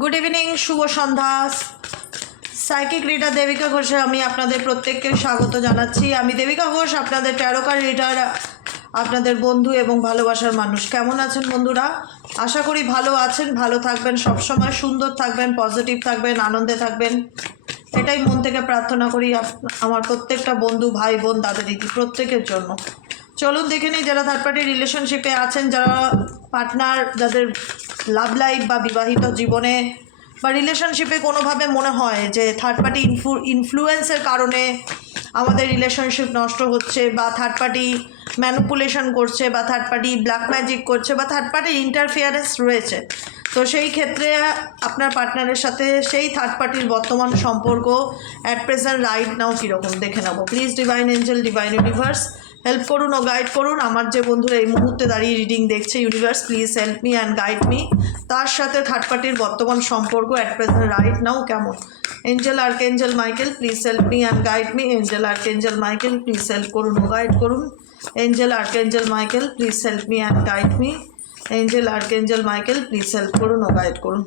Good evening শুভ সন্ধ্যা। Psychic reader Debika ঘোষে আমি আপনাদের প্রত্যেককে স্বাগত জানাচ্ছি। আমি দেবিকা ঘোষ, আপনাদের ট্যারোকার রিডার আপনাদের বন্ধু এবং ভালোবাসার মানুষ। কেমন আছেন বন্ধুরা? আশা করি ভালো আছেন, ভালো থাকবেন, সবসময় সুন্দর থাকবেন পজিটিভ থাকবেন, আনন্দে থাকবেন। এটাই মন থেকে প্রার্থনা করি আমার প্রত্যেকটা বন্ধু, ভাই, বোন, দাদা, দিদি, প্রত্যেকের জন্য। চলুন দেখে নিই যারা থার্ড পার্টি রিলেশনশিপে আছেন, যারা পার্টনার যাদের লাভ লাইফ বা বিবাহিত জীবনে বা রিলেশনশিপে কোনোভাবে মনে হয় যে থার্ড পার্টি ইনফ্লু ইনফ্লুয়েন্সের কারণে আমাদের রিলেশনশিপ নষ্ট হচ্ছে বা থার্ড পার্টি ম্যানুপুলেশন করছে বা থার্ড পার্টি ব্ল্যাক ম্যাজিক করছে বা থার্ড পার্টি ইন্টারফিয়ারেন্স রয়েছে? তো সেই ক্ষেত্রে আপনার পার্টনারের সাথে সেই থার্ড পার্টির বর্তমান সম্পর্ক অ্যাট প্রেজেন্ট রাইট নাও কীরকম? দেখে নেব। Please divine angel divine universe help করুন ও গাইড করুন। আমার যে বন্ধুরা এই মুহূর্তে দাঁড়িয়ে রিডিং দেখছে universe please help me and guide me তার সাথে থার্ড পার্টির বর্তমান সম্পর্ক অ্যাট প্রেজেন্ট রাইট নাও কেমন? Angel archangel Michael please help me and guide me angel archangel Michael please help করুন ও গাইড করুন। Angel archangel Michael please help me and guide me angel archangel Michael please help করুন ও guide করুন।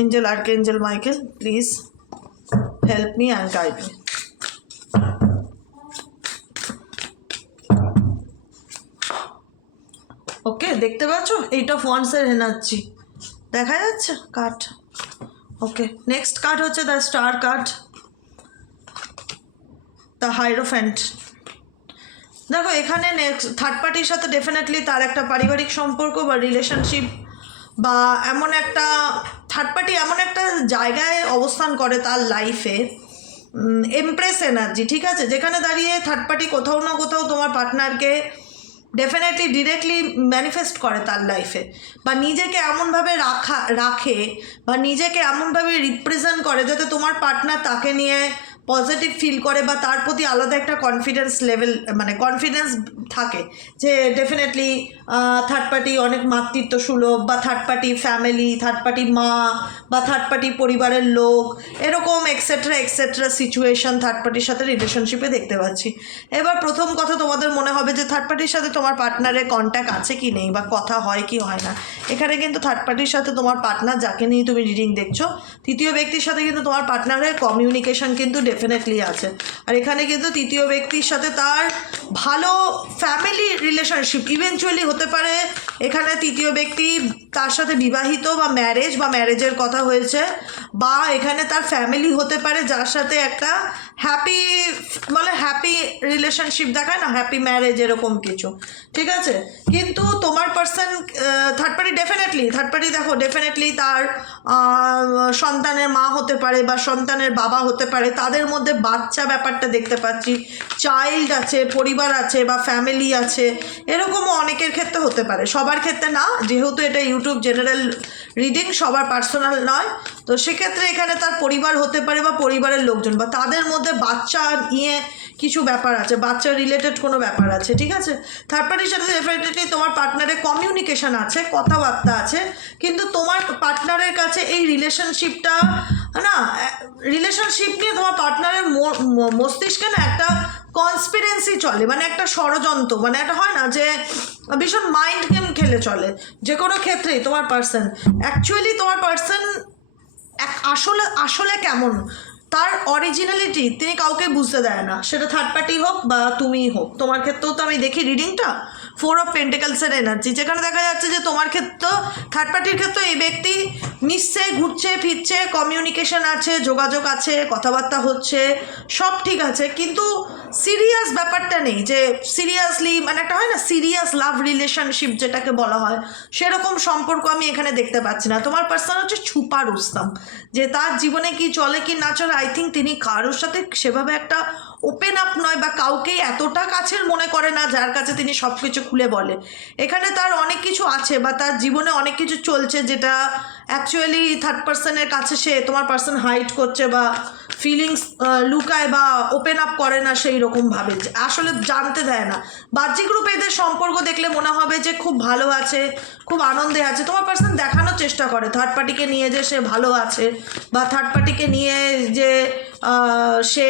Angel archangel Michael please help me and guide me okay দেখতে পাচ্ছ? এইটা ওয়ান্সের এনার্জি দেখা যাচ্ছে? কার্ড ওকে নেক্সট কার্ড হচ্ছে the star card the hierophant দেখো, এখানে নেক্সট থার্ড পার্টির সাথে ডেফিনেটলি তার একটা পারিবারিক সম্পর্ক বা রিলেশনশিপ বা এমন একটা থার্ড পার্টি এমন একটা জায়গায় অবস্থান করে তার লাইফে এমপ্রেস এনার্জি ঠিক আছে? যেখানে দাঁড়িয়ে থার্ড পার্টি কোথাও না কোথাও তোমার পার্টনারকে ডেফিনেটলি ডিরেক্টলি ম্যানিফেস্ট করে তার লাইফে বা নিজেকে এমনভাবে রাখা, রাখে বা নিজেকে এমনভাবে রিপ্রেজেন্ট করে যাতে তোমার পার্টনার তাকে নিয়ে পজিটিভ ফিল করে বা তার প্রতি আলাদা একটা কনফিডেন্স লেভেল মানে কনফিডেন্স থাকে যে ডেফিনেটলি থার্ড পার্টি অনেক মাতৃত্ব সুলভ বা third party family third party মা বা থার্ড পার্টি পরিবারের লোক, এরকম এক্সেট্রা এক্সেট্রা সিচুয়েশন থার্ড পার্টির সাথে রিলেশনশিপে দেখতে পাচ্ছি। এবার প্রথম কথা তোমাদের মনে হবে যে থার্ড পার্টির সাথে তোমার পার্টনারের কন্ট্যাক্ট আছে কি নেই বা কথা হয় কি হয় না। এখানে কিন্তু থার্ড পার্টির সাথে তোমার পার্টনার যাকে নিয়ে তুমি রিডিং দেখছ, তৃতীয় ব্যক্তির সাথে কিন্তু তোমার পার্টনারের কমিউনিকেশন কিন্তু ডেফিনেটলি আছে। আর এখানে কিন্তু তৃতীয় ব্যক্তির সাথে তার ভালো ফ্যামিলি রিলেশনশিপ ইভেনচুয়ালি হতে পারে। এখানে তৃতীয় ব্যক্তি তার সাথে বিবাহিত বা ম্যারেজ বা ম্যারেজের কথা হয়েছে বা এখানে তার ফ্যামিলি হতে পারে যার সাথে একটা হ্যাপি মানে হ্যাপি রিলেশনশিপ দেখায় না হ্যাপি ম্যারেজ এরকম কিছু। ঠিক আছে? কিন্তু তোমার person third party definitely third party দেখো ডেফিনেটলি তার সন্তানের মা হতে পারে বা সন্তানের বাবা হতে পারে। তাদের মধ্যে বাচ্চা ব্যাপারটা দেখতে পাচ্ছি। চাইল্ড আছে, পরিবার আছে বা ফ্যামিলি আছে। এরকমও অনেকের ক্ষেত্রে হতে পারে। সবার ক্ষেত্রে না, যেহেতু এটা ইউটিউব জেনারেল রিডিং সবার পার্সোনাল নয়, তো সেক্ষেত্রে এখানে তার পরিবার হতে পারে বা পরিবারের লোকজন বা তাদের মধ্যে বাচ্চা নিয়ে কিছু ব্যাপার আছে, বাচ্চা রিলেটেড কোনো ব্যাপার আছে, ঠিক আছে? থার্ড পার্টির সাথে ডেফিনেটলি তোমার পার্টনারের কমিউনিকেশন আছে, কথাবার্তা আছে, কিন্তু তোমার পার্টনারের কাছে এই রিলেশনশিপটা না রিলেশনশিপ নিয়ে তোমার পার্টনারের মস্তিষ্কে না একটা কনস্পিরেন্সি চলে মানে একটা ষড়যন্ত্র মানে একটা হয় না যে ভীষণ মাইন্ড গেম খেলে চলে, যে কোনো ক্ষেত্রেই তোমার পার্সন অ্যাকচুয়ালি তোমার পার্সন এক আসলে আসলে কেমন? তার অরিজিনালিটি তিনি কাউকে বুঝতে দেয় না, সেটা থার্ড পার্টি হোক বা তুমিই হোক। তোমার ক্ষেত্রেও তো আমি দেখি রিডিংটা ফোর অফ পেন্টিকালসের এনার্জি যেখানে দেখা যাচ্ছে যে তোমার ক্ষেত্রে থার্ড পার্টির ক্ষেত্রে এই ব্যক্তি মিশছে, ঘুরছে, ফিরছে কমিউনিকেশন আছে, যোগাযোগ আছে, কথাবার্তা হচ্ছে, সব ঠিক আছে, কিন্তু সিরিয়াস ব্যাপারটা নেই যে সিরিয়াসলি মানে একটা হয় না সিরিয়াস লাভ রিলেশনশিপ যেটাকে বলা হয়, সেরকম সম্পর্ক আমি এখানে দেখতে পাচ্ছি না। তোমার পার্সন হচ্ছে ছুপা রুস্তম যে তার জীবনে কি চলে কি না চলে আই থিঙ্ক তিনি কারোর সাথে সেভাবে একটা ওপেন আপ নয় বা কাউকে এতটা কাছের মনে করে না যার কাছে তিনি সব কিছু খুলে বলে। এখানে তার অনেক কিছু আছে বা তার জীবনে অনেক কিছু চলছে যেটা অ্যাকচুয়ালি থার্ড পার্সনের কাছে সে তোমার পার্সন হাইট করছে বা ফিলিংস লুকায় বা ওপেন আপ করে না সেই রকমভাবে আসলে জানতে দেয় না। বাহ্যিক রূপে এদের সম্পর্ক দেখলে মনে হবে যে খুব ভালো আছে, খুব আনন্দে আছে। তোমার পার্সন দেখানোর চেষ্টা করে। থার্ড পার্টিকে নিয়ে যে সে ভালো আছে বা থার্ড পার্টিকে নিয়ে যে সে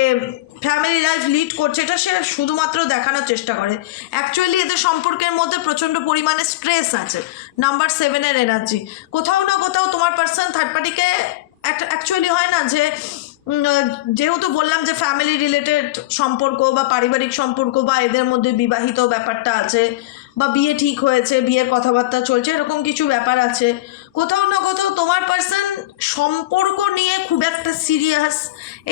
ফ্যামিলি লাইফ লিড করছে, এটা সে শুধুমাত্র দেখানোর চেষ্টা করে। অ্যাকচুয়ালি এদের সম্পর্কের মধ্যে প্রচণ্ড পরিমাণে স্ট্রেস আছে। নাম্বার সেভেনের এনার্জি কোথাও না কোথাও তোমার পার্সন থার্ড পার্টিকে একটা অ্যাকচুয়ালি হয় না যে যেহেতু বললাম যে ফ্যামিলি রিলেটেড সম্পর্ক বা পারিবারিক সম্পর্ক বা এদের মধ্যে বিবাহিত ব্যাপারটা আছে বা বিয়ে ঠিক হয়েছে, বিয়ের কথাবার্তা চলছে, এরকম কিছু ব্যাপার আছে। কোথাও না কোথাও তোমার পার্সন সম্পর্ক নিয়ে খুব একটা সিরিয়াস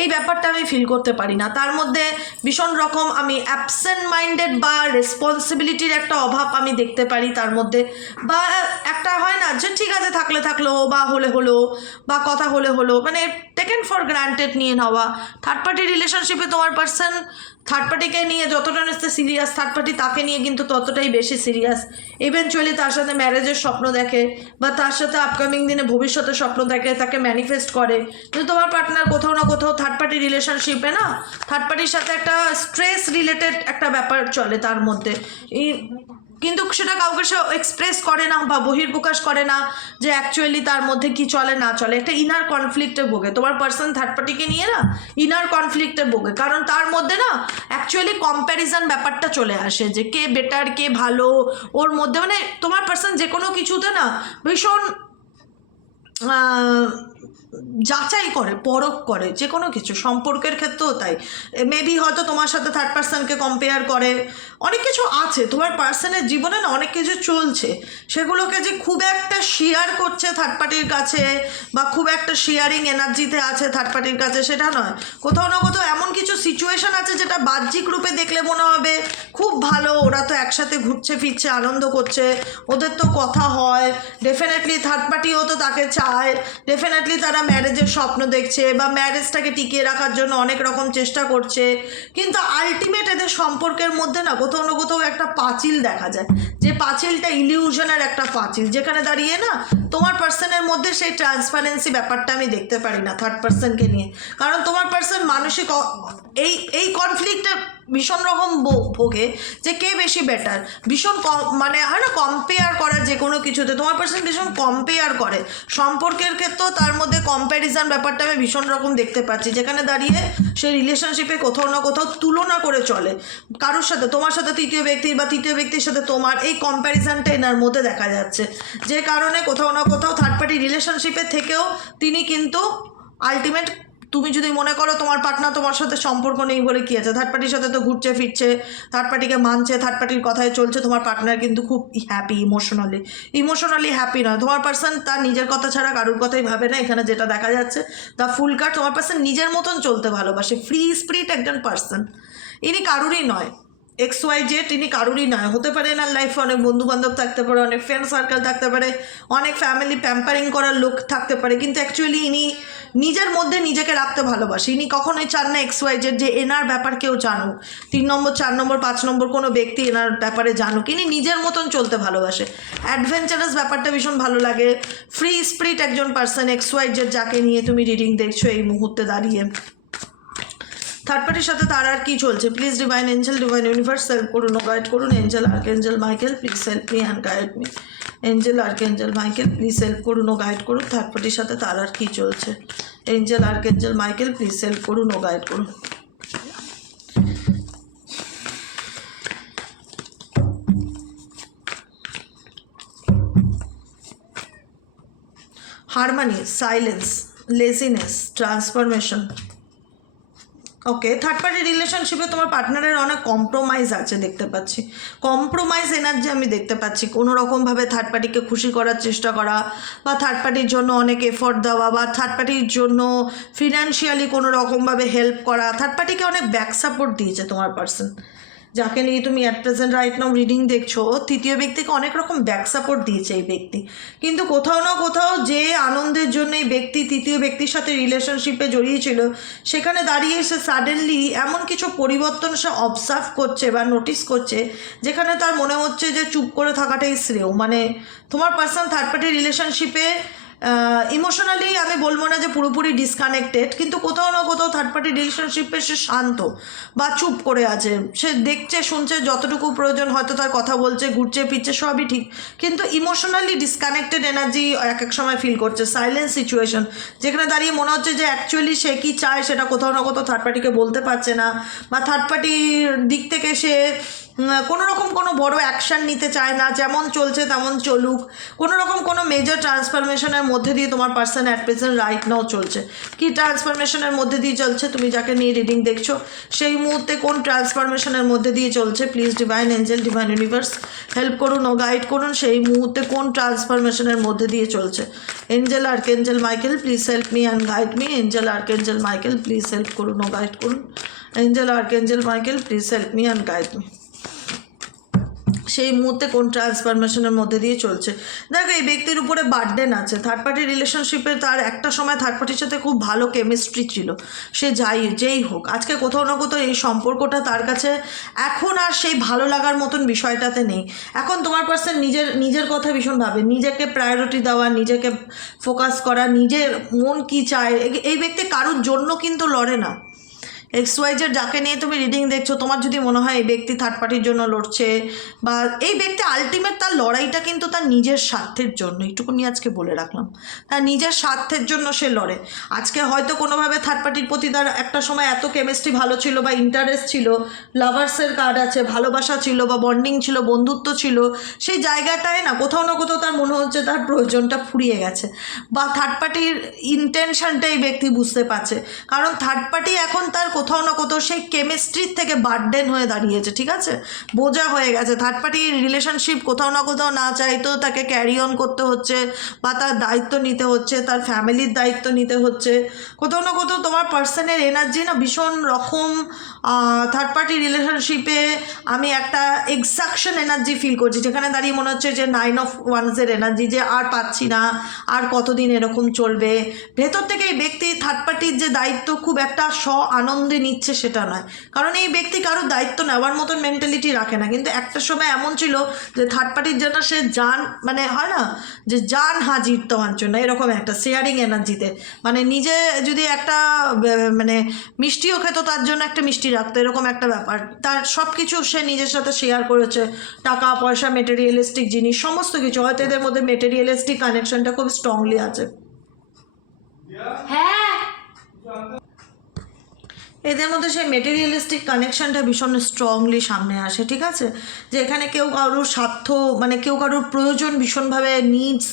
এই ব্যাপারটা আমি ফিল করতে পারি না। তার মধ্যে ভীষণ রকম আমি অ্যাবসেন্ট মাইন্ডেড বা রেসপন্সিবিলিটির একটা অভাব আমি দেখতে পারি তার মধ্যে। বা একটা হয় না যে ঠিক আছে থাকলে থাকল, বা হলে হলো, বা কথা হলে হলো মানে টেকেন ফর গ্রান্টেড নিয়ে নেওয়া। থার্ড পার্টি রিলেশনশিপে তোমার পার্সন থার্ড পার্টিকে নিয়ে যতটা নিচ্ছে সিরিয়াস থার্ড পার্টি তাকে নিয়ে কিন্তু ততটাই বেশি সিরিয়াস ইভেনচুয়ালি তার সাথে ম্যারেজের স্বপ্ন দেখে, বা তার সাথে আপকামিং দিনে ভবিষ্যতে স্বপ্ন দেখে, তাকে ম্যানিফেস্ট করে। কিন্তু তোমার পার্টনার কোথাও না কোথাও থার্ড পার্টি রিলেশনশিপে না থার্ড পার্টির সাথে একটা স্ট্রেস রিলেটেড একটা ব্যাপার চলে তার মধ্যে। কিন্তু সেটা কাউকে সে এক্সপ্রেস করে না বা বহির্প্রকাশ করে না যে অ্যাকচুয়ালি তার মধ্যে কি চলে, না চলে। একটা ইনার কনফ্লিক্টে ভোগে। তোমার পার্সন থার্ড পার্টিকে নিয়ে না ইনার কনফ্লিক্টে ভোগে। কারণ তার মধ্যে না অ্যাকচুয়ালি কম্প্যারিজন ব্যাপারটা চলে আসে যে কে বেটার কে ভালো। ওর মধ্যে মানে তোমার পার্সন যে কোনো কিছুতে না ভীষণ 啊 যাচাই করে, পরখ করে, যে কোনো কিছু। সম্পর্কের ক্ষেত্রেও তাই। মেবি হয়তো তোমার সাথে থার্ড পার্সনকে কম্পেয়ার করে। অনেক কিছু আছে। তোমার পার্সনের জীবনে না অনেক কিছু চলছে। সেগুলোকে যে খুব একটা শেয়ার করছে থার্ড পার্টির কাছে বা খুব একটা শেয়ারিং এনার্জিতে আছে থার্ড পার্টির কাছে, সেটা নয়। কোথাও না কোথাও এমন কিছু সিচুয়েশন আছে যেটা বাহ্যিক রূপে দেখলে মনে হবে, খুব ভালো, ওরা তো একসাথে ঘুরছে, ফিরছে, আনন্দ করছে, ওদের তো কথা হয়। ডেফিনেটলি থার্ড পার্টিও তো তাকে চায়। ডেফিনেটলি তারা ম্যারেজের স্বপ্ন দেখছে বা ম্যারেজটাকে টিকিয়ে রাখার জন্য অনেক রকম চেষ্টা করছে, কিন্তু আলটিমেট এদের সম্পর্কের মধ্যে না কোথাও না কোথাও একটা পাঁচিল দেখা যায়। যে পাঁচিলটা ইলিউশনের একটা পাঁচিল, যেখানে দাঁড়িয়ে না তোমার পার্সনের মধ্যে সেই ট্রান্সপারেন্সি ব্যাপারটা আমি দেখতে পারি না থার্ড পার্সনকে নিয়ে। কারণ তোমার পার্সন মানসিক এই এই কনফ্লিক্টটা ভীষণ রকম ভোগে যে কে বেশি বেটার ভীষণ কম মানে হয় না কম্পেয়ার করা যে কোনো কিছুতে। তোমার পার্সন ভীষণ কম্পেয়ার করে। সম্পর্কের ক্ষেত্রেও তার মধ্যে কম্প্যারিজন ব্যাপারটা আমি ভীষণ রকম দেখতে পাচ্ছি। যেখানে দাঁড়িয়ে সে রিলেশনশিপে কোথাও না কোথাও তুলনা করে চলে। কারোর সাথে, তোমার সাথে তৃতীয় ব্যক্তির বা তৃতীয় ব্যক্তির সাথে তোমার এই কম্প্যারিজনটা এনার মধ্যে দেখা যাচ্ছে। যে কারণে কোথাও না কোথাও থার্ড পার্টি রিলেশনশিপে থেকেও তিনি কিন্তু আলটিমেট তুমি যদি মনে করো তোমার পার্টনার তোমার সাথে সম্পর্ক নেই বলে কী আছে? থার্ড পার্টির সাথে তো ঘুরছে, ফিরছে থার্ড পার্টিকে মানছে থার্ড পার্টির কথায় চলছে, তোমার পার্টনার কিন্তু খুব হ্যাপি ইমোশনালি ইমোশনালি হ্যাপি নয়। তোমার পার্সন তার নিজের কথা ছাড়া কারুর কথাই ভাবে না। এখানে যেটা দেখা যাচ্ছে দ্য ফুল কার্ড তোমার পার্সন নিজের মতন চলতে ভালোবাসে। ফ্রি স্পিরিট একজন পার্সন ইনি কারুরই নয়। এক্স ওয়াই জেড ইনি কারুরই নয়। হতে পারে না লাইফে অনেক বন্ধু বান্ধব থাকতে পারে, অনেক ফ্রেন্ড সার্কেল থাকতে পারে, অনেক ফ্যামিলি প্যাম্পারিং করার লোক থাকতে পারে, কিন্তু অ্যাকচুয়ালি ইনি নিজের মধ্যে নিজেকে রাখতে ভালোবাসে। ইনি কখনোই চান না এক্স ওয়াই জেড যে এনার ব্যাপার কেউ জানুক। তিন নম্বর, চার নম্বর, পাঁচ নম্বর কোনো ব্যক্তি এনার ব্যাপারে জানুক। ইনি নিজের মতন চলতে ভালোবাসে। অ্যাডভেঞ্চারাস ব্যাপারটা ভীষণ ভালো লাগে। ফ্রি স্পিরিট একজন পার্সন এক্স ওয়াই জেড যাকে নিয়ে তুমি রিডিং দেখছ এই মুহূর্তে দাঁড়িয়ে। থার্ড পার্টির সাথে তার আর কি চলছে? Please divine angel divine universe help করুন গাইড করুন। Angel archangel Michael please help me and guide me angel archangel Michael please help করুন, ও গাইড করুন থার্ড পার্টির সাথে তার আর কি চলছে? Angel archangel Michael please help করুন, ও গাইড করুন। Harmony silence laziness transformation okay third party রিলেশনশিপে তোমার পার্টনারের অনেক কম্প্রোমাইজ আছে দেখতে পাচ্ছি। কম্প্রোমাইজ এনার্জি আমি দেখতে পাচ্ছি। কোনো রকমভাবে থার্ড পার্টিকে খুশি করার চেষ্টা করা বা থার্ড পার্টির জন্য অনেক এফোর্ট দেওয়া বা থার্ড পার্টির জন্য ফিনান্সিয়ালি কোনো রকমভাবে হেল্প করা থার্ড পার্টিকে অনেক ব্যাক সাপোর্ট দিয়েছে তোমার পার্সন যাকে নিয়ে তুমি at present right now reading দেখছ, তৃতীয় ব্যক্তিকে অনেক রকম ব্যাক সাপোর্ট দিয়েছে এই ব্যক্তি। কিন্তু কোথাও না কোথাও যে এই ব্যক্তি, তৃতীয় ব্যক্তির সাথে রিলেশনশিপে জড়িয়ে ছিল, সেখানে দাঁড়িয়ে এসে সাডেনলি এমন কিছু পরিবর্তন সে অবজার্ভ করছে বা নোটিস করছে, যেখানে তার মনে হচ্ছে যে চুপ করে থাকাটাই শ্রেয়। মানে তোমার পার্সন থার্ড পার্টি রিলেশনশিপে ইমোশনালি আমি বলব না যে পুরোপুরি ডিসকানেক্টেড কিন্তু কোথাও না কোথাও থার্ড পার্টি রিলেশনশিপে সে শান্ত বা চুপ করে আছে। সে দেখছে, শুনছে, যতটুকু প্রয়োজন হয়তো তার কথা বলছে, ঘুরছে পিচ্ছে সবই ঠিক। কিন্তু ইমোশনালি ডিসকানেক্টেড এনার্জি এক এক সময় ফিল করছে। সাইলেন্স সিচুয়েশন যেখানে দাঁড়িয়ে মনে হচ্ছে যে অ্যাকচুয়ালি সে কি চায় সেটা কোথাও না কোথাও থার্ড পার্টিকে বলতে পারছে না। বা থার্ড পার্টির দিক থেকে সে কোনো রকম কোনো বড় অ্যাকশান নিতে চায় না, যেমন চলছে তেমন চলুক। কোনো রকম কোনো মেজর ট্রান্সফরমেশনের মধ্যে দিয়ে তোমার person at present right now চলছে। কি ট্রান্সফরমেশনের মধ্যে দিয়ে চলছে? তুমি যাকে নিয়ে রিডিং দেখছ, সেই মুহূর্তে কোন ট্রান্সফরমেশনের মধ্যে দিয়ে চলছে? Please divine angel divine universe help করুন ও গাইড করুন, সেই মুহূর্তে কোন ট্রান্সফরমেশনের মধ্যে দিয়ে চলছে? Angel archangel Michael please help me and guide me angel archangel Michael please help করুন ও গাইড করুন। Angel archangel Michael please help me and guide me সেই মুহূর্তে কোন ট্রান্সফরমেশনের মধ্যে দিয়ে চলছে। দেখো, এই ব্যক্তির উপরে বার্ডেন আছে। থার্ড পার্টি রিলেশনশিপে তার একটা সময় থার্ড পার্টির সাথে খুব ভালো কেমিস্ট্রি ছিল। সে যাই, যেই হোক। আজকে কোথাও না কোথাও এই সম্পর্কটা তার কাছে এখন আর সেই ভালো লাগার মতন বিষয়টাতে নেই। এখন তোমার পার্সন নিজের নিজের কথা ভীষণ ভাবে। নিজেকে প্রায়োরিটি দেওয়া, নিজেকে ফোকাস করা, নিজের মন কি চায়। এই- এই ব্যক্তি কারোর জন্য কিন্তু লড়ে না। এক্স ওয়াইজের যাকে নিয়ে তুমি রিডিং দেখছ, তোমার যদি মনে হয় এই ব্যক্তি থার্ড পার্টির জন্য লড়ছে বা এই ব্যক্তি আলটিমেট তার লড়াইটা কিন্তু তার নিজের স্বার্থের জন্য এইটুকুনি আজকে বলে রাখলাম। তার নিজের স্বার্থের জন্য সে লড়ে। আজকে হয়তো কোনোভাবে থার্ড পার্টির প্রতি তার একটা সময় এত কেমিস্ট্রি ভালো ছিল বা ইন্টারেস্ট ছিল লাভার্সের কার্ড আছে, ভালোবাসা ছিল বা বন্ডিং ছিল, বন্ধুত্ব ছিল, সেই জায়গাটায় না কোথাও না কোথাও তার মনে হচ্ছে তার প্রয়োজনটা ফুরিয়ে গেছে। বা থার্ড পার্টির ইন্টেনশনটা এই ব্যক্তি বুঝতে পারছে। কারণ থার্ড পার্টি এখন তার কোথাও না কোথাও সেই কেমিস্ট্রির থেকে বার্ডেন হয়ে দাঁড়িয়েছে, ঠিক আছে? বোঝা হয়ে গেছে। থার্ড পার্টির রিলেশনশিপ কোথাও না কোথাও না চাইতেও তাকে ক্যারি অন করতে হচ্ছে বা তার দায়িত্ব নিতে হচ্ছে, তার ফ্যামিলির দায়িত্ব নিতে হচ্ছে। কোথাও না কোথাও তোমার পার্সনের এনার্জি না ভীষণ রকম থার্ড পার্টি রিলেশনশিপে আমি একটা এক্সাকশন এনার্জি ফিল করছি। যেখানে দাঁড়িয়ে মনে হচ্ছে যে নাইন অফ ওয়ানসের এনার্জি যে আর পাচ্ছি না, আর কতদিন এরকম চলবে? ভেতর থেকে এই ব্যক্তি থার্ড পার্টির যে দায়িত্ব খুব একটা স্ব আনন্দে নিচ্ছে সেটা নয়। কারণ এই ব্যক্তি কারোর দায়িত্ব নেওয়ার মতন মেন্টালিটি রাখে না। কিন্তু একটা সময় এমন ছিল যে থার্ড পার্টির জন্য সে যান মানে হয় না? যে যান হাজির তোমার জন্য, এরকম একটা শেয়ারিং এনার্জিতে মানে নিজে যদি একটা মানে মিষ্টিও খেত, তার জন্য একটা মিষ্টি রাখতো, এরকম একটা ব্যাপার। তার সব কিছু সে নিজের সাথে শেয়ার করেছে। টাকা, পয়সা মেটেরিয়ালিস্টিক জিনিস, সমস্ত কিছু। হয়তো এদের মধ্যে মেটেরিয়ালিস্টিক কানেকশনটা খুব স্ট্রংলি আছে। হ্যাঁ এদের মধ্যে সেই মেটেরিয়ালিস্টিক কানেকশনটা ভীষণ স্ট্রংলি সামনে আসে, ঠিক আছে? যে এখানে কেউ কারোর স্বার্থ মানে কেউ কারোর প্রয়োজন ভীষণভাবে নিডস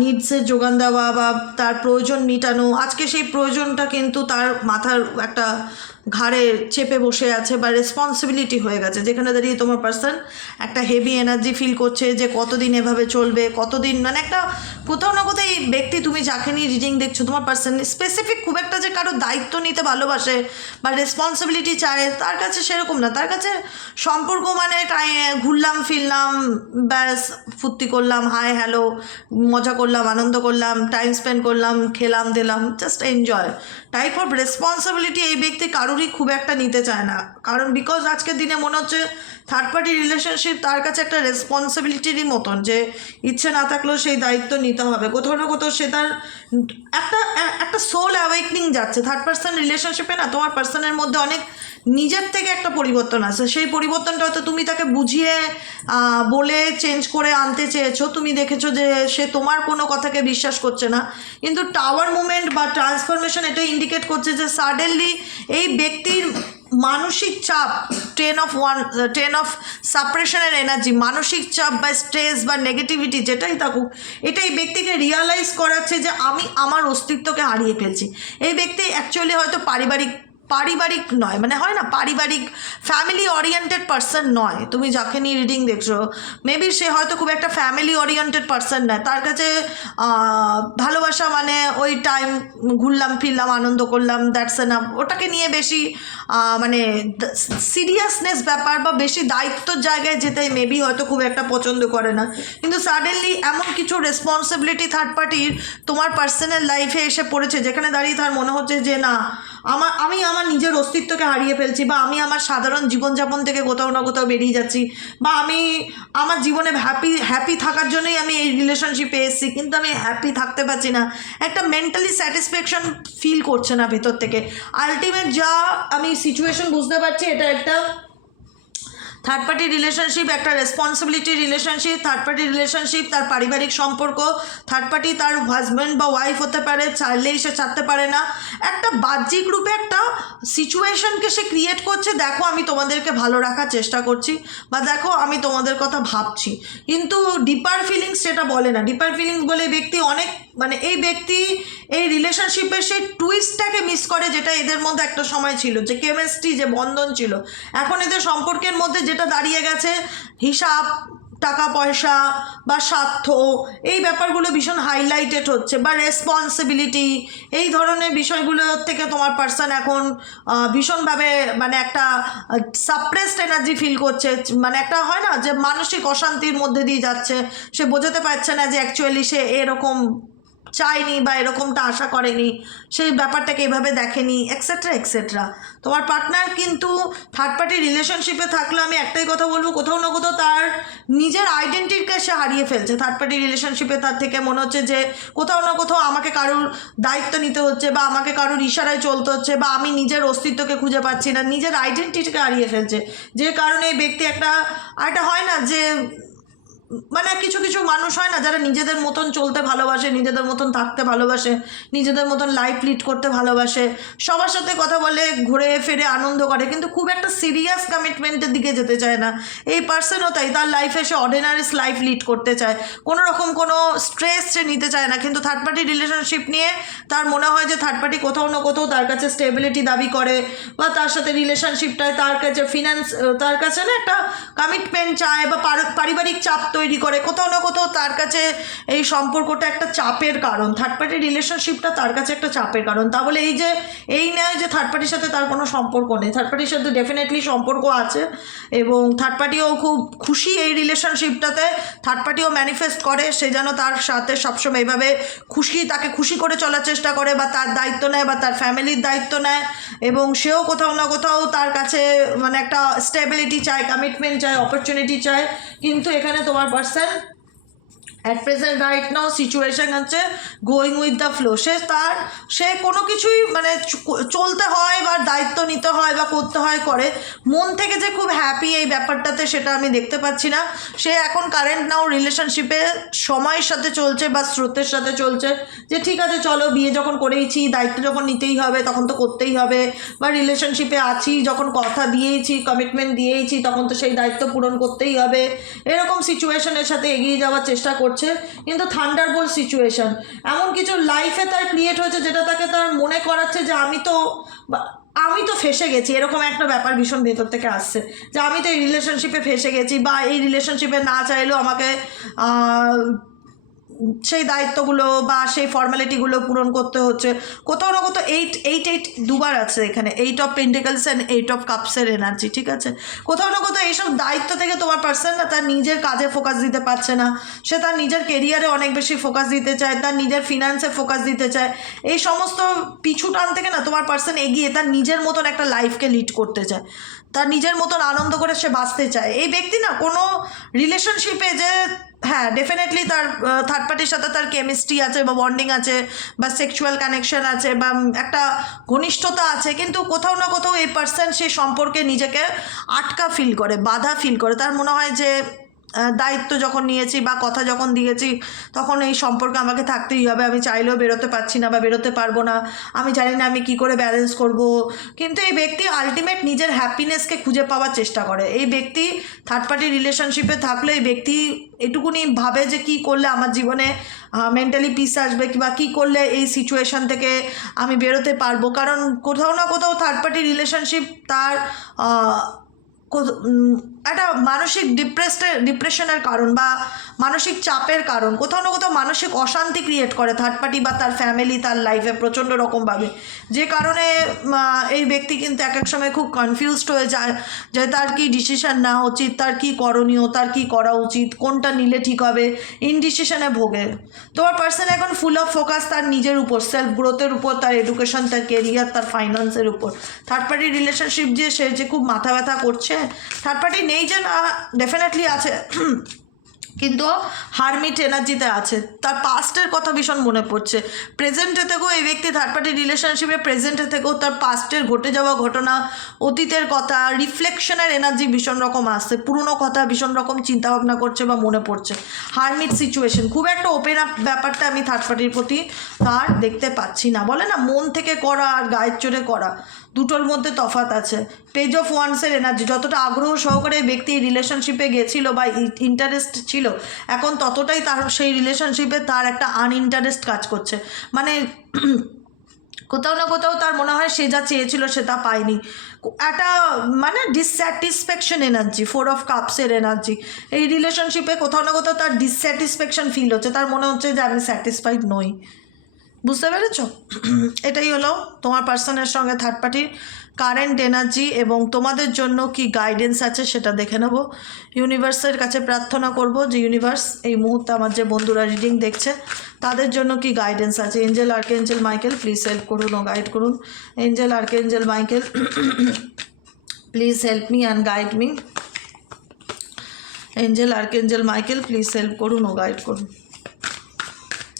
নিডসের যোগান দেওয়া বা তার প্রয়োজন মেটানো, আজকে সেই প্রয়োজনটা কিন্তু তার মাথার একটা ঘাড়ে চেপে বসে আছে বা রেসপন্সিবিলিটি হয়ে গেছে। যেখানে দাঁড়িয়ে তোমার পার্সন একটা হেভি এনার্জি ফিল করছে যে কতদিন এভাবে চলবে, কতদিন মানে একটা কোথাও না কোথাও এই ব্যক্তি তুমি যাকে নিয়ে রিডিং দেখছ, তোমার পার্সন স্পেসিফিক খুব একটা যে কারও দায়িত্ব নিতে ভালোবাসে বা রেসপন্সিবিলিটি চায়, তার কাছে সেরকম না। তার কাছে সম্পর্ক মানে ঘুরলাম, ফিরলাম, ব্যাস, ফুর্তি করলাম হাই হ্যালো মজা করলাম, আনন্দ করলাম টাইম স্পেন্ড করলাম, খেলাম, দিলাম just enjoy type of responsibility এই ব্যক্তি কারোরই খুব একটা নিতে চায় না। কারণ বিকজ আজকের দিনে মনে হচ্ছে থার্ড পার্টি রিলেশনশিপ তার কাছে একটা রেসপন্সিবিলিটিরই মতন যে ইচ্ছে না থাকলেও সেই দায়িত্ব নিতে হবে। কোথাও না কোথাও সে তার একটা একটা সোল অ্যাওয়েকনিং যাচ্ছে। থার্ড পার্সন রিলেশনশিপে না তোমার পার্সনের মধ্যে অনেক নিজের থেকে একটা পরিবর্তন আছে সেই পরিবর্তনটা হয়তো তুমি তাকে বুঝিয়ে বলে চেঞ্জ করে আনতে চেয়েছো। তুমি দেখেছ যে সে তোমার কোনো কথাকে বিশ্বাস করছে না। কিন্তু টাওয়ার মুভমেন্ট বা ট্রান্সফরমেশন এটা ইন্ডিকেট করছে যে সাডেনলি এই ব্যক্তির মানসিক চাপ train of one train of সাপ্রেশনের energy মানসিক চাপ বা স্ট্রেস বা নেগেটিভিটি যেটাই থাকুক এটা এই ব্যক্তিকে রিয়ালাইজ করাচ্ছে যে আমি আমার অস্তিত্বকে হারিয়ে ফেলছি। এই ব্যক্তি অ্যাকচুয়ালি হয়তো পারিবারিক পারিবারিক নয় মানে হয় না, পারিবারিক ফ্যামিলি ওরিয়েন্টেড পার্সন নয়। তুমি যাকে নিয়ে রিডিং দেখছ মেবি সে হয়তো খুব একটা ফ্যামিলি ওরিয়েন্টেড পার্সন নয়। তার কাছে ভালোবাসা মানে ওই টাইম ঘুরলাম, ফিরলাম, আনন্দ করলাম দ্যাটস এনাফ ওটাকে নিয়ে বেশি মানে সিরিয়াসনেস ব্যাপার বা বেশি দায়িত্বর জায়গায় যেতে মেবি হয়তো খুব একটা পছন্দ করে না। কিন্তু সাডেনলি এমন কিছু রেসপন্সিবিলিটি থার্ড পার্টির তোমার পার্সোনাল লাইফে এসে পড়েছে, যেখানে দাঁড়িয়ে তার মনে হচ্ছে যে না আমার আমি আমার আমার নিজের অস্তিত্বকে হারিয়ে ফেলছি বা আমি আমার সাধারণ জীবনযাপন থেকে কোথাও না কোথাও বেরিয়ে যাচ্ছি বা আমি আমার জীবনে হ্যাপি হ্যাপি থাকার জন্যই আমি এই রিলেশনশিপে এসেছি। কিন্তু আমি হ্যাপি থাকতে পারছি না। একটা মেন্টালি স্যাটিসফ্যাকশন ফিল করছে না ভেতর থেকে। আলটিমেট যা আমি সিচুয়েশন বুঝতে পারছি, এটা একটা থার্ড পার্টি রিলেশনশিপ একটা responsibility relationship third party relationship তার পারিবারিক সম্পর্ক থার্ড পার্টি তার হাজব্যান্ড বা ওয়াইফ হতে পারে, চাইলেই সে ছাড়তে পারে না। একটা বাহ্যিক রূপে একটা সিচুয়েশনকে সে ক্রিয়েট করছে, দেখো আমি তোমাদেরকে ভালো রাখার চেষ্টা করছি, বা দেখো আমি তোমাদের কথা ভাবছি। কিন্তু ডিপার ফিলিংস সেটা বলে না। ডিপার ফিলিংস বলে ব্যক্তি অনেক মানে এই ব্যক্তি এই রিলেশনশিপের সেই টুইস্টটাকে মিস করে যেটা এদের মধ্যে একটা সময় ছিল, যে কেমিস্ট্রি যে বন্ধন ছিল। এখন এদের সম্পর্কের মধ্যে যেটা দাঁড়িয়ে গেছে, হিসাব টাকা পয়সা বা স্বার্থ, এই ব্যাপারগুলো ভীষণ হাইলাইটেড হচ্ছে, বা রেসপন্সিবিলিটি এই ধরনের বিষয়গুলো থেকে তোমার পার্সন এখন ভীষণভাবে মানে একটা সাপ্রেসড এনার্জি ফিল করছে। মানে একটা হয় না যে মানসিক অশান্তির মধ্যে দিয়ে যাচ্ছে, সে বোঝাতে পারছে না যে অ্যাকচুয়ালি সে এরকম চায়নি বা এরকমটা আশা করেনি, সেই ব্যাপারটাকে এভাবে দেখেনি এক্সেট্রা এক্সেট্রা তোমার পার্টনার কিন্তু থার্ড পার্টি রিলেশনশিপে থাকলে আমি একটাই কথা বলব, কোথাও না কোথাও তার নিজের আইডেন্টিটিকে সে হারিয়ে ফেলছে। থার্ড পার্টি রিলেশনশিপে তার থেকে মনে হচ্ছে যে কোথাও না কোথাও আমাকে কারোর দায়িত্ব নিতে হচ্ছে বা আমাকে কারোর ইশারায় চলতে হচ্ছে বা আমি নিজের অস্তিত্বকে খুঁজে পাচ্ছি না, নিজের আইডেন্টিটিকে হারিয়ে ফেলছে। যে কারণে এই ব্যক্তি একটা, আর একটা হয় না যে মানে কিছু কিছু মানুষ হয় না যারা নিজেদের মতন চলতে ভালোবাসে, নিজেদের মতন থাকতে ভালোবাসে, নিজেদের মতন লাইফ লিড করতে ভালোবাসে, সবার সাথে কথা বলে, ঘুরে ফিরে আনন্দ করে, কিন্তু খুব একটা সিরিয়াস কমিটমেন্টের দিকে যেতে চায় না। এই পার্সনও তাই, তার লাইফে সে অর্ডিনারিস লাইফ লিড করতে চায়। কোনো রকম কোনো স্ট্রেস সে নিতে চায় না, কিন্তু থার্ড পার্টি রিলেশনশিপ নিয়ে তার মনে হয় যে থার্ড পার্টি কোথাও না কোথাও তার কাছে স্টেবিলিটি দাবি করে, বা তার সাথে রিলেশনশিপটায় তার কাছে ফিনান্স তার কাছে না একটা কমিটমেন্ট চায়, বা পারিবারিক চাপ তৈরি করে। কোথাও না কোথাও তার কাছে এই সম্পর্কটা একটা চাপের কারণ। থার্ড পার্টি রিলেশনশিপটা তার কাছে একটা চাপের কারণ। তা বলে এই যে, এই নয় যে থার্ড পার্টির সাথে তার কোনো সম্পর্ক নেই। থার্ড পার্টির সাথে ডেফিনেটলি সম্পর্ক আছে এবং থার্ড পার্টিও খুব খুশি এই রিলেশনশিপটাতে থার্ড পার্টিও ম্যানিফেস্ট করে, সে যেন তার সাথে সবসময় এইভাবে খুশি, তাকে খুশি করে চলার চেষ্টা করে বা তার দায়িত্ব নেয় বা তার ফ্যামিলির দায়িত্ব নেয় এবং সেও কোথাও না কোথাও তার কাছে মানে একটা স্টেবিলিটি চায় কমিটমেন্ট চায় অপরচুনিটি চায়। কিন্তু এখানে তোমার person at present right now situation হচ্ছে গোয়িং উইথ দ্য ফ্লো সে তার, সে কোনো কিছুই মানে চলতে হয় বা দায়িত্ব নিতে হয় বা করতে হয়, করে। মন থেকে যে খুব হ্যাপি এই ব্যাপারটাতে সেটা আমি দেখতে পাচ্ছি না। সে এখন কারেন্ট নাও রিলেশনশিপে সময়ের সাথে চলছে বা স্রোতের সাথে চলছে। যে ঠিক আছে, চলো বিয়ে যখন করেইছি, দায়িত্ব যখন নিতেই হবে, তখন তো করতেই হবে। বা রিলেশনশিপে আছি, যখন কথা দিয়েছি কমিটমেন্ট দিয়েইছি, তখন তো সেই দায়িত্ব পূরণ করতেই হবে। এরকম সিচুয়েশনের সাথে এগিয়ে যাওয়ার চেষ্টা করছে। কিন্তু থান্ডার বোল সিচুয়েশন এমন কিছু লাইফে তার ক্রিয়েট হয়েছে যেটা তাকে তার মনে করাচ্ছে যে আমি তো আমি তো ফেসে গেছি। এরকম একটা ব্যাপার ভীষণ ভেতর থেকে আসছে যে আমি তো এই রিলেশনশিপে ফেসে গেছি বা এই রিলেশনশিপে না চাইলেও আমাকে সেই দায়িত্বগুলো বা সেই ফর্মালিটিগুলো পূরণ করতে হচ্ছে। কোথাও না কোথাও এইট এইট এইট দুবার আছে এখানে। Eight of pentacles and eight of কাপসের energy ঠিক আছে? কোথাও না কোথাও এইসব দায়িত্ব থেকে তোমার পার্সন না, তার নিজের কাজে ফোকাস দিতে পারছে না। সে তার নিজের কেরিয়ারে অনেক বেশি ফোকাস দিতে চায়, তার নিজের ফিনান্সে ফোকাস দিতে চায়। এই সমস্ত পিছু টান থেকে না তোমার পার্সন এগিয়ে তার নিজের মতন একটা লাইফকে লিড করতে চায়। তার নিজের মতন আনন্দ করে সে বাঁচতে চায়। এই ব্যক্তি না কোনো রিলেশনশিপে যে হ্যাঁ ডেফিনেটলি তার থার্ড পার্টির সাথে তার কেমিস্ট্রি আছে বা বন্ডিং আছে বা সেক্সুয়াল কানেকশন আছে বা একটা ঘনিষ্ঠতা আছে, কিন্তু কোথাও না কোথাও এই পার্সন সেই সম্পর্কে নিজেকে আটকা ফিল করে, বাধা ফিল করে। তার মনে হয় যে দায়িত্ব যখন নিয়েছি বা কথা যখন দিয়েছি, তখন এই সম্পর্কে আমাকে থাকতেই হবে। আমি চাইলেও বেরোতে পারছি না বা বেরোতে পারব না। আমি জানি না আমি কি করে ব্যালেন্স করব। কিন্তু এই ব্যক্তি আলটিমেট নিজের হ্যাপিনেসকে খুঁজে পাওয়ার চেষ্টা করে। এই ব্যক্তি থার্ড পার্টি রিলেশনশিপে থাকলে এই ব্যক্তি এটুকুনি ভাবে যে কি করলে আমার জীবনে মেন্টালি পিস আসবে কিংবা কী করলে এই সিচুয়েশন থেকে আমি বেরোতে পারব। কারণ কোথাও না কোথাও থার্ড পার্টি রিলেশনশিপ তার একটা মানসিক ডিপ্রেসড ডিপ্রেশনের কারণ বা মানসিক চাপের কারণ। কোথাও না কোথাও মানসিক অশান্তি ক্রিয়েট করে থার্ড পার্টি বা তার ফ্যামিলি তার লাইফে প্রচণ্ড রকমভাবে। যে কারণে এই ব্যক্তি কিন্তু এক এক সময় খুব কনফিউজড হয়ে যায় যে তার কি ডিসিশান নেওয়া উচিত, তার কি করণীয়, তার কি করা উচিত, কোনটা নিলে ঠিক হবে ইনডিসিশনে ভোগে। তোমার পার্সন এখন ফুল অফ ফোকাস তার নিজের উপর সেলফ গ্রোথের উপর, তার এডুকেশন তার কেরিয়ার তার ফাইন্যান্সের উপর। থার্ড পার্টি রিলেশনশিপ যে সে যে খুব মাথা ব্যথা করছে থার্ড পার্টি নেই যে না ডেফিনেটলি আছে। কিন্তু হারমিট এনার্জিতে আছে। তার পাস্টের কথা ভীষণ মনে পড়ছে। প্রেজেন্টে থেকেও এই ব্যক্তি থার্ড পার্টি রিলেশনশিপে প্রেজেন্টে থেকেও তার পাস্টের ঘটে যাওয়া ঘটনা, অতীতের কথা রিফ্লেকশনের এনার্জি ভীষণ রকম আসছে। পুরনো কথা ভীষণ রকম চিন্তাভাবনা করছে বা মনে পড়ছে। হারমিট সিচুয়েশন খুব একটা ওপেন আপ ব্যাপারটা আমি থার্ড পার্টির প্রতি তার দেখতে পাচ্ছি না। বলে না, মন থেকে করা আর গায়ের চড়ে করা। দুটোর মধ্যে তফাৎ আছে। পেজ অফ ওয়ান্সের এনার্জি যতটা আগ্রহ সহকারে ব্যক্তি রিলেশনশিপে গেছিল বা ইন্টারেস্ট ছিল, এখন ততটাই তার সেই রিলেশনশিপে তার একটা আনইন্টারেস্ট কাজ করছে। মানে কোথাও না কোথাও তার মনে হয় সে যা চেয়েছিল সে তা পায়নি। একটা মানে ডিসস্যাটিসফ্যাকশন এনার্জি ফোর অফ কাপসের এনার্জি এই রিলেশনশিপে কোথাও না কোথাও তার ডিসস্যাটিসফ্যাকশন ফিল হচ্ছে, তার মনে হচ্ছে যে আমি স্যাটিসফাইড নই। বুঝতে পেরেছ? এটাই হলো তোমার পার্সনের সঙ্গে থার্ড পার্টির কারেন্ট এনার্জি এবং তোমাদের জন্য কি গাইডেন্স আছে সেটা দেখে নেব। ইউনিভার্সের কাছে প্রার্থনা করব যে ইউনিভার্স এই মুহূর্তে আমার যে বন্ধুরা রিডিং দেখছে, তাদের জন্য কি গাইডেন্স আছে? Angel archangel Michael please help করুন ও গাইড করুন। Angel archangel Michael please help me and guide me angel archangel Michael please help করুন ও গাইড করুন।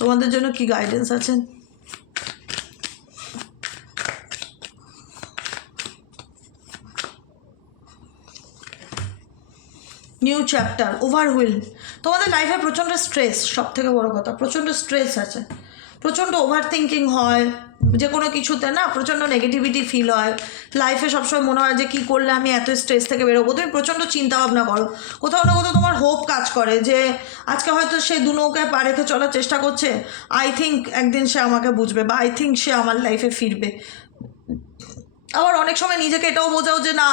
তোমাদের জন্য কি গাইডেন্স আছেন নিউ চ্যাপ্টার ওভারহুইল তোমাদের লাইফে প্রচণ্ড স্ট্রেস সব থেকে বড় কথা, প্রচণ্ড স্ট্রেস আছে। প্রচণ্ড ওভার থিঙ্কিং হয়, যে কোনো কিছুতে, না, প্রচণ্ড নেগেটিভিটি ফিল হয়। লাইফে সবসময় মনে হয় যে, কী করলে আমি এত স্ট্রেস থেকে বেরোবো? তুমি প্রচণ্ড চিন্তাভাবনা করো। কোথাও না কোথাও তোমার হোপ কাজ করে যে, আজকে হয়তো সে দু নৌকায় পা রেখে চলার চেষ্টা করছে। আই থিঙ্ক একদিন সে আমাকে বুঝবে বা আই থিঙ্ক সে আমার লাইফে ফিরবে। আবার অনেক সময় নিজেকে এটাও বোঝাও যে, না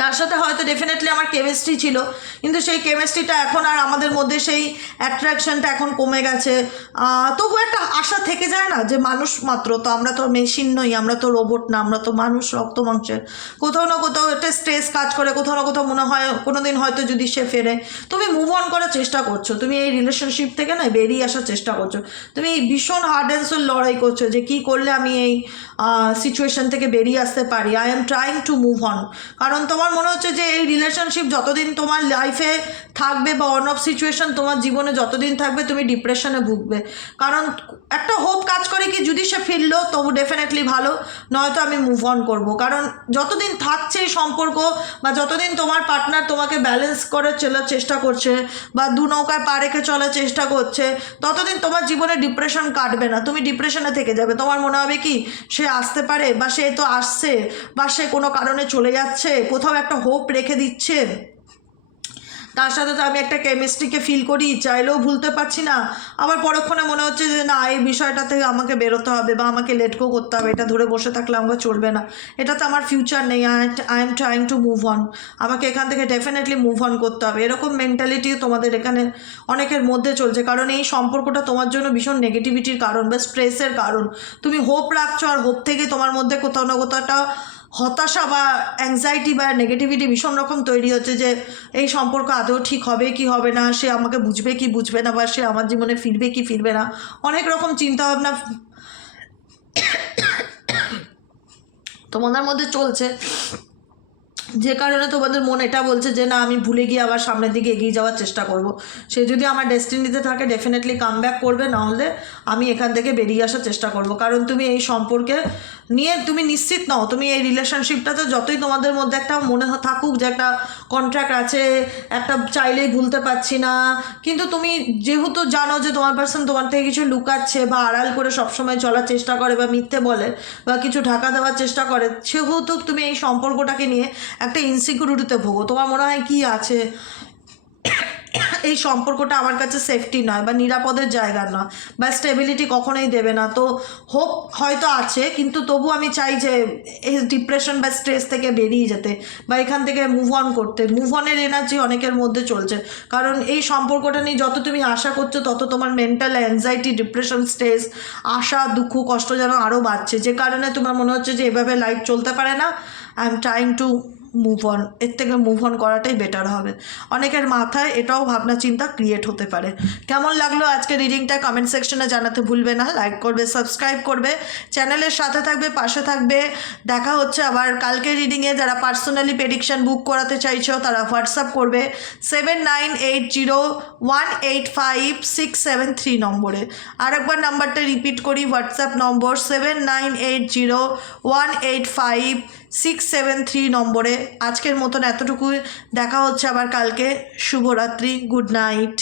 তার সাথে হয়তো ডেফিনেটলি আমার কেমিস্ট্রি ছিল, কিন্তু সেই কেমিস্ট্রিটা এখন আর আমাদের মধ্যে সেই অ্যাট্রাকশনটা এখন কমে গেছে। তবু একটা আশা থেকে যায় না যে মানুষ মাত্র, তো আমরা তো মেশিন নই, আমরা তো রোবট না, আমরা তো মানুষ রক্ত মাংসের। কোথাও না কোথাও একটা স্ট্রেস কাজ করে, কোথাও না কোথাও মনে হয় কোনো দিন হয়তো যদি সে ফেরে। তুমি মুভ অন করার চেষ্টা করছ, তুমি এই রিলেশনশিপ থেকে না বেরিয়ে আসার চেষ্টা করছ। তুমি ভীষণ হার্ড অ্যান্ড সোল লড়াই করছ যে কী করলে আমি এই সিচুয়েশন থেকে বেরিয়ে আসতে পারি। I am trying to move on কারণ তোমার মনে হচ্ছে যে এই রিলেশনশিপ যতদিন তোমার লাইফে থাকবে বা অন অফ সিচুয়েশন তোমার জীবনে যতদিন থাকবে তুমি ডিপ্রেশনে ভুগবে। কারণ একটা হোপ কাজ করে কি, যদি সে ফিরলো তবু ডেফিনেটলি ভালো, নয়তো আমি মুভ অন করব। কারণ যতদিন থাকছে এই সম্পর্ক বা যতদিন তোমার পার্টনার তোমাকে ব্যালেন্স করে চলার চেষ্টা করছে বা দু নৌকায় পা রেখে চলার চেষ্টা করছে, ততদিন তোমার জীবনে ডিপ্রেশন কাটবে না। তুমি ডিপ্রেশনে থেকে যাবে। তোমার মনে হবে কি, সে আসতে পারে বা সে তো আসছে বা সে কোনো কারণে চলে যাচ্ছে, কোথাও একটা হোপ রেখে দিচ্ছে। তার সাথে তো আমি একটা কেমিস্ট্রিকে ফিল করি, চাইলেও ভুলতে পারছি না। আবার পরক্ষণে মনে হচ্ছে যে, না, এই বিষয়টা থেকে আমাকে বেরোতে হবে বা আমাকে লেট গো করতে হবে। এটা ধরে বসে থাকলে আমাকে চলবে না। এটাতে আমার ফিউচার নেই। I am trying to move on আমাকে এখান থেকে ডেফিনেটলি মুভ অন করতে হবে। এরকম মেন্টালিটিও তোমাদের এখানে অনেকের মধ্যে চলছে। কারণ এই সম্পর্কটা তোমার জন্য ভীষণ নেগেটিভিটির কারণ বা স্ট্রেসের কারণ। তুমি হোপ রাখছো আর হোপ থেকে তোমার মধ্যে কোথাও না কোথাও একটা হতাশা বা অ্যাংজাইটি বা নেগেটিভিটি ভীষণ রকম তৈরি হচ্ছে যে, এই সম্পর্ক আদৌ ঠিক হবে কি হবে না? সে আমাকে বুঝবে কি বুঝবে না বা সে আমার জীবনে ফিরবে কি ফিরবে না? অনেক রকম চিন্তাভাবনা তোমাদের মধ্যে চলছে। যে কারণে তোমাদের মন এটা বলছে যে, না, আমি ভুলে গিয়ে আবার সামনের দিকে এগিয়ে যাওয়ার চেষ্টা করব। সে যদি আমার ডেস্টিনিতে থাকে ডেফিনেটলি কাম ব্যাক করবে। নাহলে আমি এখান থেকে বেরিয়ে আসার চেষ্টা করব। কারণ তুমি এই সম্পর্কে নিয়ে তুমি নিশ্চিত নও, তুমি এই রিলেশনশিপটাতে যতই তোমাদের মধ্যে একটা মনে থাকুক যে একটা কন্ট্রাক্ট আছে, একটা চাইলেই ভুলতে পারছি না। কিন্তু তুমি যেহেতু জানো যে তোমার পার্সন তোমার থেকে কিছু লুকাচ্ছে বা আড়াল করে সবসময় চলার চেষ্টা করে বা মিথ্যে বলে বা কিছু ঢাকা দেওয়ার চেষ্টা করে, সেহেতু তুমি এই সম্পর্কটাকে নিয়ে একটা ইনসিকিউরিটিতে ভোগো। তোমার মনে হয় কি আছে? এই সম্পর্কটা আমার কাছে সেফটি নয় বা নিরাপদের জায়গা নয় বা স্টেবিলিটি কখনোই দেবে না। তো হোপ হয়তো আছে, কিন্তু তবু আমি চাই যে এই ডিপ্রেশন বা স্ট্রেস থেকে বেরিয়ে যেতে বা এখান থেকে মুভ অন করতে। মুভ অনের এনার্জি অনেকের মধ্যে চলছে। কারণ এই সম্পর্কটা নিয়ে যত তুমি আশা করছ, তত তোমার মেন্টাল অ্যাংজাইটি ডিপ্রেশন স্ট্রেস আশা, দুঃখ, কষ্ট যেন আরও বাড়ছে। যে কারণে তোমার মনে হচ্ছে যে এভাবে লাইফ চলতে পারে না। I am trying to move on এর থেকে মুভ অন করাটাই বেটার হবে। অনেকের মাথায় এটাও ভাবনা চিন্তা ক্রিয়েট হতে পারে। কেমন লাগল আজকে রিডিংটা কমেন্ট সেকশনে জানাতে ভুলবে না লাইক করবে সাবস্ক্রাইব করবে। চ্যানেলের সাথে থাকবে, পাশে থাকবে। দেখা হচ্ছে আবার কালকে রিডিংয়ে যারা পার্সোনালি প্রেডিকশন বুক করাতে চাইছো, তারা হোয়াটসঅ্যাপ করবে seven nine eight zero one eight five six seven three নম্বরে। আরেকবার নাম্বারটা রিপিট করি WhatsApp number seven nine eight zero one eight five six seven three নম্বরে। আজকের মতন এতটুকুই। দেখা হচ্ছে আবার কালকে। শুভরাত্রি। Good night.